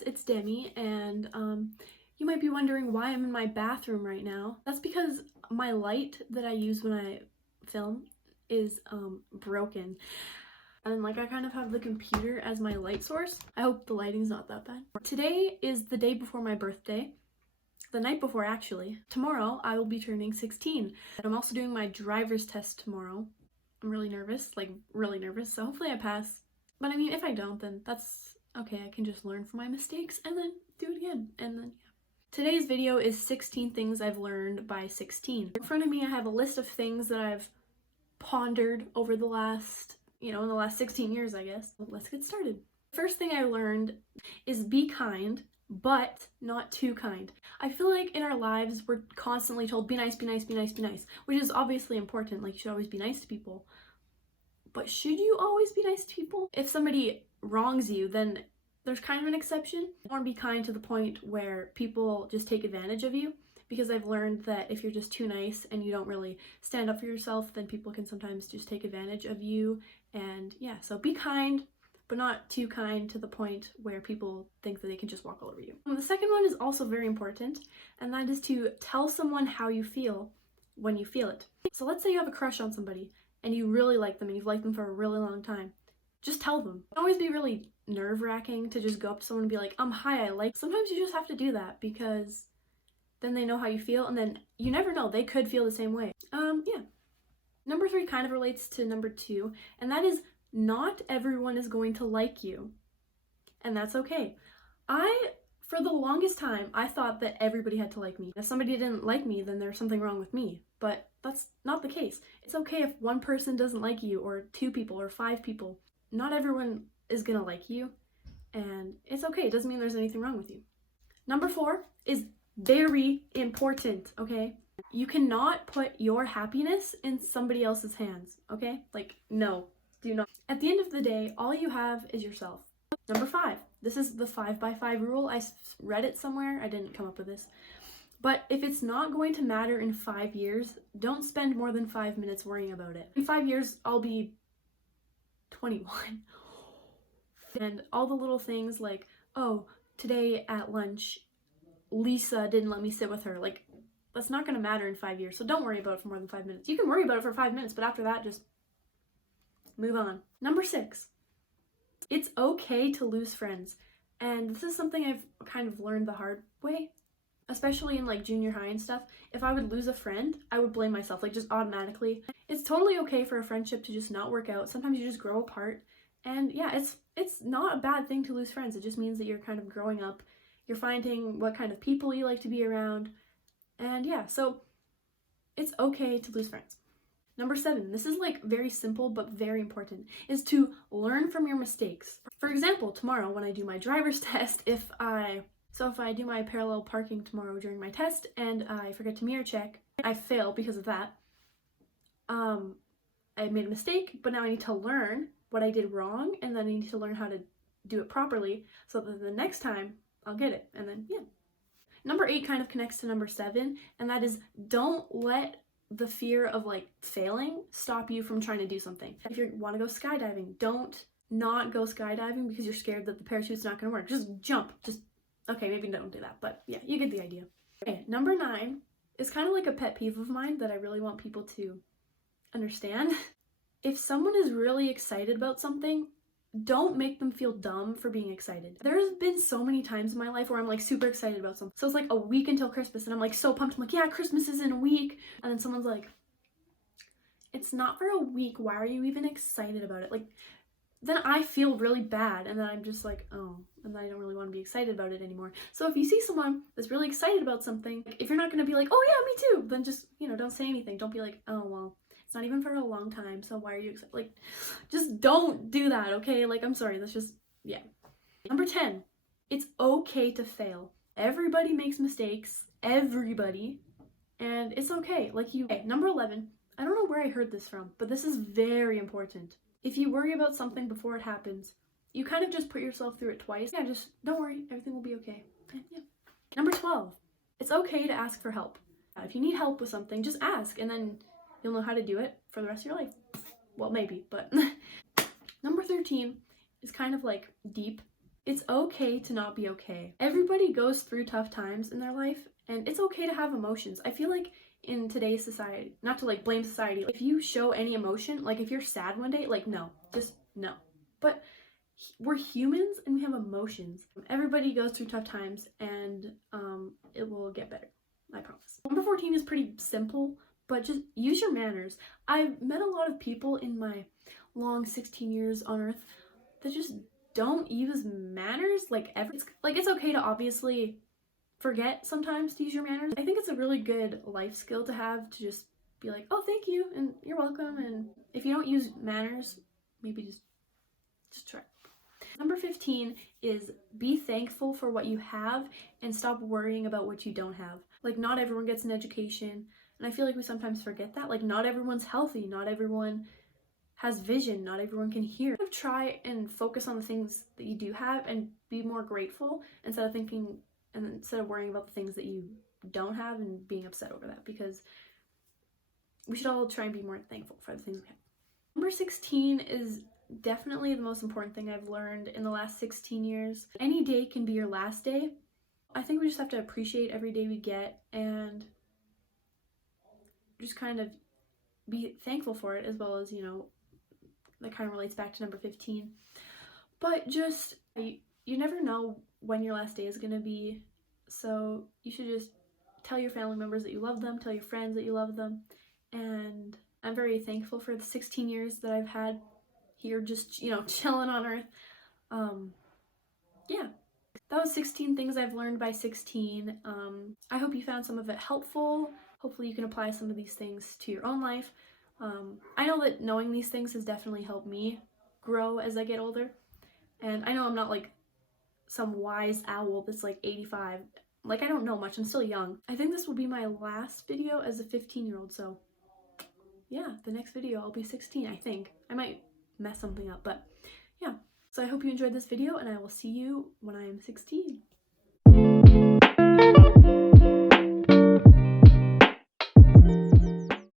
guys, it's Demi, and you might be wondering why I'm in my bathroom right now. That's because my light that I use when I film is broken. And I kind of have the computer as my light source. I hope the lighting's not that bad. Today is the day before my birthday. The night before, actually. Tomorrow, I will be turning 16. And I'm also doing my driver's test tomorrow. I'm really nervous, really nervous, so hopefully I pass. But I mean, if I don't, then that's okay. I can just learn from my mistakes and then do it again, and then yeah. Today's video is 16 things I've learned by 16. In front of me, I have a list of things that I've pondered over the last, in the last 16 years, I guess. Let's get started. First thing I learned is be kind, but not too kind. I feel like in our lives, we're constantly told, be nice, be nice, be nice, be nice, which is obviously important. You should always be nice to people. But should you always be nice to people? If somebody wrongs you, then there's kind of an exception. You want to be kind to the point where people just take advantage of you, because I've learned that if you're just too nice and you don't really stand up for yourself, then people can sometimes just take advantage of you. And yeah, so be kind, but not too kind to the point where people think that they can just walk all over you. The second one is also very important, and that is to tell someone how you feel when you feel it. So let's say you have a crush on somebody and you really like them and you've liked them for a really long time. Just tell them. It can always be really nerve-wracking to just go up to someone and be like, hi, I like. Sometimes you just have to do that because then they know how you feel, and then you never know, they could feel the same way. Yeah. Number 3 kind of relates to number 2, and that is not everyone is going to like you. And that's okay. For the longest time, I thought that everybody had to like me. If somebody didn't like me, then there's something wrong with me. But that's not the case. It's okay if one person doesn't like you, or 2 people, or 5 people. Not everyone is gonna like you, and it's okay. It doesn't mean there's anything wrong with you. Number 4 is very important, okay? You cannot put your happiness in somebody else's hands, okay? No, do not. At the end of the day, all you have is yourself. Number 5, this is the 5x5 rule. I read it somewhere. I didn't come up with this. But if it's not going to matter in 5 years, don't spend more than 5 minutes worrying about it. In 5 years, I'll be 21. And all the little things like, oh, today at lunch, Lisa didn't let me sit with her. That's not going to matter in 5 years. So don't worry about it for more than 5 minutes. You can worry about it for 5 minutes, but after that, just move on. Number 6, it's okay to lose friends. And this is something I've kind of learned the hard way, especially in junior high and stuff. If I would lose a friend, I would blame myself, just automatically. It's totally okay for a friendship to just not work out. Sometimes you just grow apart. And yeah, it's not a bad thing to lose friends. It just means that you're kind of growing up. You're finding what kind of people you like to be around. And yeah, so it's okay to lose friends. Number 7, this is very simple but very important, is to learn from your mistakes. For example, tomorrow when I do my driver's test, if I do my parallel parking tomorrow during my test and I forget to mirror check, I fail because of that. I made a mistake, but now I need to learn what I did wrong, and then I need to learn how to do it properly so that the next time I'll get it, and then yeah. Number 8 kind of connects to number 7, and that is don't let the fear of failing stop you from trying to do something. If you want to go skydiving, don't not go skydiving because you're scared that the parachute's not going to work. Just jump. Okay, maybe don't do that, but yeah, you get the idea. Okay, number 9 is kind of like a pet peeve of mine that I really want people to understand. If someone is really excited about something, don't make them feel dumb for being excited. There's been so many times in my life where I'm super excited about something. So it's a week until Christmas and I'm so pumped. I'm yeah, Christmas is in a week. And then someone's it's not for a week. Why are you even excited about it? Then I feel really bad, and then I'm just oh, and then I don't really want to be excited about it anymore. So if you see someone that's really excited about something, if you're not going to be oh yeah, me too, then just, don't say anything. Don't be oh, well, it's not even for a long time, so why are you excited? Just don't do that, okay? I'm sorry, that's just, yeah. Number 10, it's okay to fail. Everybody makes mistakes, everybody, and it's okay. Okay, number 11, I don't know where I heard this from, but this is very important. If you worry about something before it happens, you kind of just put yourself through it twice. Yeah, just don't worry, everything will be okay. And yeah. Number 12, it's okay to ask for help. If you need help with something, just ask, and then you'll know how to do it for the rest of your life. Well, maybe, but. Number 13 is kind of deep, It's okay to not be okay. Everybody goes through tough times in their life, and it's okay to have emotions. I feel like in today's society, not to like blame society, if you show any emotion, like if you're sad one day, like no, just no. But we're humans and we have emotions. Everybody goes through tough times, and it will get better. I promise. Number 14 is pretty simple, but just use your manners. I've met a lot of people in my long 16 years on Earth that just don't use manners like ever. It's okay to obviously forget sometimes to use your manners. I think it's a really good life skill to have, to just be like, oh, thank you, and you're welcome. And if you don't use manners, maybe just try. Number 15 is be thankful for what you have and stop worrying about what you don't have. Like, not everyone gets an education, and I feel like we sometimes forget that. Like, not everyone's healthy, not everyone has vision, not everyone can hear. Try and focus on the things that you do have and be more grateful instead of worrying about the things that you don't have and being upset over that, because we should all try and be more thankful for the things we have. Number 16 is definitely the most important thing I've learned in the last 16 years. Any day can be your last day. I think we just have to appreciate every day we get and just kind of be thankful for it, as well as, you know, that kind of relates back to number 15. But just, you never know when your last day is going to be, so you should just tell your family members that you love them, tell your friends that you love them, and I'm very thankful for the 16 years that I've had here, just, you know, chilling on Earth. Yeah, that was 16 things I've learned by 16. I hope you found some of it helpful. Hopefully you can apply some of these things to your own life. I know that knowing these things has definitely helped me grow as I get older. And I know I'm not like some wise owl that's like 85. Like, I don't know much, I'm still young. I think this will be my last video as a 15-year-old, so yeah, the next video I'll be 16, I think. I might mess something up, but yeah. So I hope you enjoyed this video, and I will see you when I am 16.